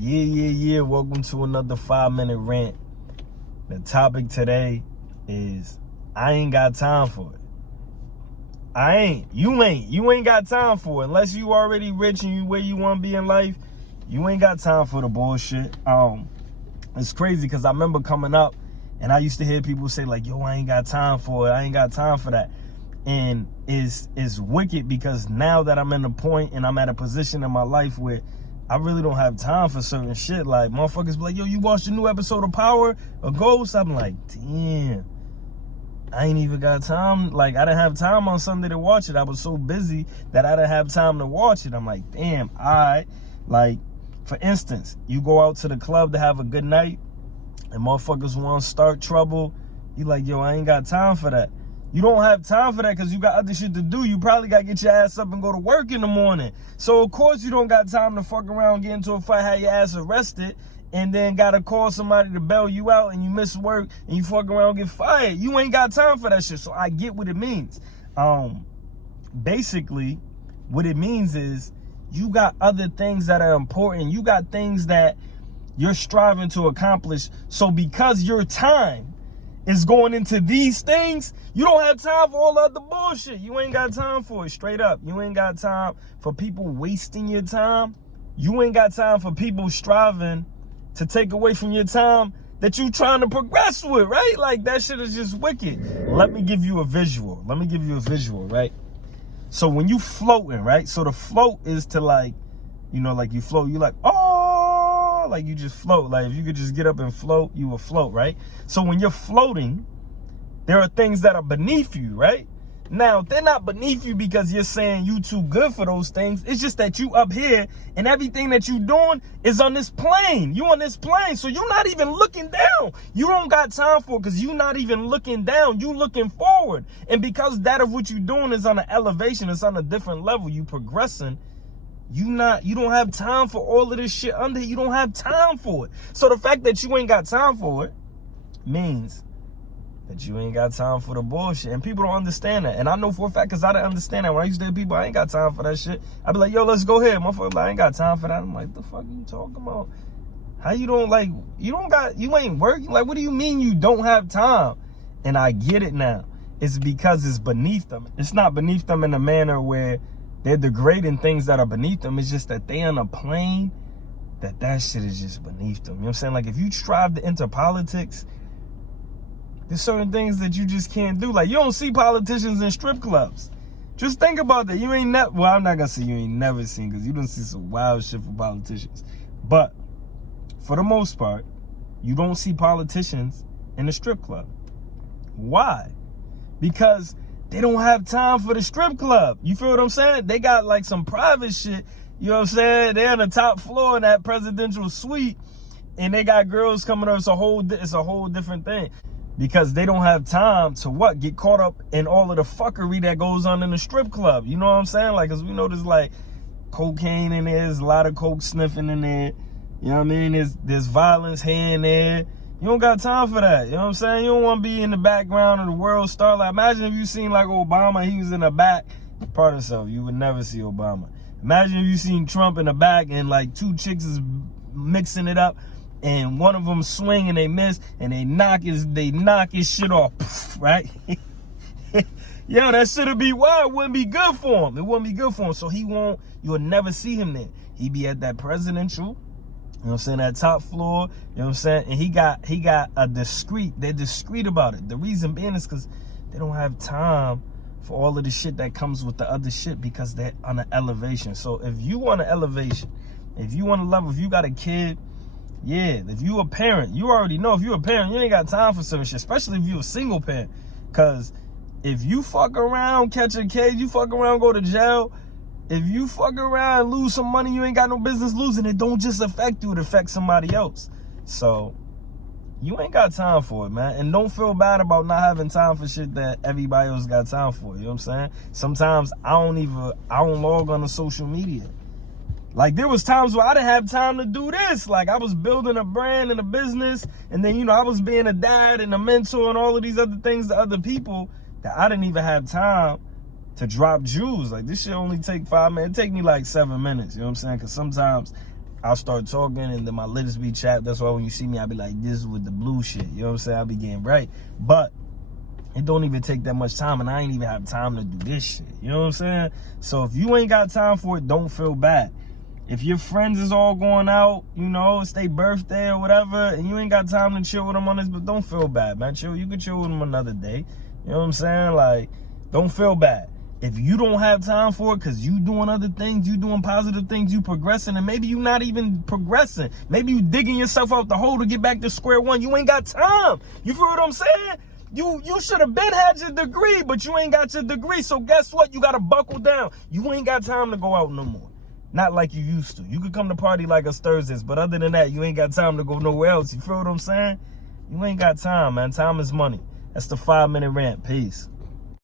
Yeah. Welcome to another 5-minute rant. The topic today is I ain't got time for it. You ain't got time for it. Unless you already rich and you where you want to be in life, you ain't got time for the bullshit. It's crazy because I remember coming up and I used to hear people say like, yo, I ain't got time for it. I ain't got time for that. And it's wicked because now that I'm in a point and I'm at a position in my life where I really don't have time for certain shit. Like, motherfuckers be like, yo, you watched a new episode of Power or Ghost? I'm like, damn, I ain't even got time. Like, I didn't have time on Sunday to watch it. I was so busy that I didn't have time to watch it. I'm like, damn, like, for instance, you go out to the club to have a good night and motherfuckers want to start trouble. You like, yo, I ain't got time for that. You don't have time for that because you got other shit to do. You probably got to get your ass up and go to work in the morning. So, of course, you don't got time to fuck around, get into a fight, have your ass arrested, and then got to call somebody to bail you out and you miss work and you fuck around and get fired. You ain't got time for that shit. So I get what it means. Basically, what it means is you got other things that are important. You got things that you're striving to accomplish. So because your time is going into these things, you don't have time for all the other bullshit. You ain't got time for it, straight up. You ain't got time for people wasting your time. You ain't got time for people striving to take away from your time that you trying to progress with, right? Like, that shit is just wicked. Let me give you a visual, right? So when you floating, right? So the float is to like, you know, like you float, you like, oh, like you just float. Like if you could just get up and float, you will float, right? So when you're floating, there are things that are beneath you, right? Now, they're not beneath you because you're saying you too good for those things. It's just that you up here and everything that you doing is on this plane. You on this plane, so you're not even looking down. You don't got time for it because you're not even looking down. You looking forward. And because that of what you're doing is on an elevation, it's on a different level, you progressing. You don't have time for all of this shit under here. You don't have time for it. So the fact that you ain't got time for it means that you ain't got time for the bullshit. And people don't understand that. And I know for a fact because I didn't understand that. When I used to tell people I ain't got time for that shit, I'd be like, yo, let's go ahead. Motherfucker, like, I ain't got time for that. I'm like, the fuck you talking about? How you don't, like, you ain't working? Like, what do you mean you don't have time? And I get it now. It's because it's beneath them. It's not beneath them in a manner where they're degrading things that are beneath them. It's just that they on a plane that shit is just beneath them. You know what I'm saying? Like, if you strive to enter politics, there's certain things that you just can't do. Like, you don't see politicians in strip clubs. Just think about that. You ain't never, well, I'm not gonna say you ain't never seen, because you don't see some wild shit for politicians. But for the most part, you don't see politicians in the strip club. Why? Because they don't have time for the strip club. You feel what I'm saying? They got like some private shit. You know what I'm saying? They're on the top floor in that presidential suite, and they got girls coming up. It's a whole different thing. Because they don't have time to what? Get caught up in all of the fuckery that goes on in the strip club. You know what I'm saying? Like, because we know there's like cocaine in there. There's a lot of coke sniffing in there. You know what I mean? There's violence here and there. You don't got time for that. You know what I'm saying? You don't want to be in the background of the world star. Like, imagine if you seen like Obama, he was in the back. Part of himself, you would never see Obama. Imagine if you seen Trump in the back and like two chicks is mixing it up, and one of them swing and they miss and they knock his shit off, right? Yo, that shit'll be wild. It wouldn't be good for him. It wouldn't be good for him. So you'll never see him there. He be at that presidential, you know what I'm saying, that top floor, you know what I'm saying? And he got they're discreet about it. The reason being is because they don't have time for all of the shit that comes with the other shit because they're on an elevation. So if you want an elevation, if you want a level, if you got a kid, yeah, if you a parent, you already know if you a parent, you ain't got time for certain shit, especially if you a single parent. Because if you fuck around, catch a case, you fuck around, go to jail, if you fuck around and lose some money you ain't got no business losing, it don't just affect you, it affects somebody else. So you ain't got time for it, man. And don't feel bad about not having time for shit that everybody else got time for. You know what I'm saying? Sometimes I don't log on to social media. Like, there was times where I didn't have time to do this. Like, I was building a brand and a business, and then, you know, I was being a dad and a mentor and all of these other things to other people that I didn't even have time to drop jewels. Like, this shit only take 5 minutes. It take me like 7 minutes, you know what I'm saying? Because sometimes I'll start talking, and then my lips be chapped. That's why when you see me, I'll be like this with the blue shit. You know what I'm saying? I'll be getting right. But it don't even take that much time, and I ain't even have time to do this shit. You know what I'm saying? So if you ain't got time for it, don't feel bad. If your friends is all going out, you know, it's their birthday or whatever, and you ain't got time to chill with them on this, but don't feel bad, man. Chill. You can chill with them another day. You know what I'm saying? Like, don't feel bad. If you don't have time for it because you doing other things, you doing positive things, you progressing, and maybe you not even progressing. Maybe you digging yourself out the hole to get back to square one. You ain't got time. You feel what I'm saying? You should have been had your degree, but you ain't got your degree. So guess what? You got to buckle down. You ain't got time to go out no more. Not like you used to. You could come to party like us Thursdays, but other than that, you ain't got time to go nowhere else. You feel what I'm saying? You ain't got time, man. Time is money. That's the 5-minute rant. Peace.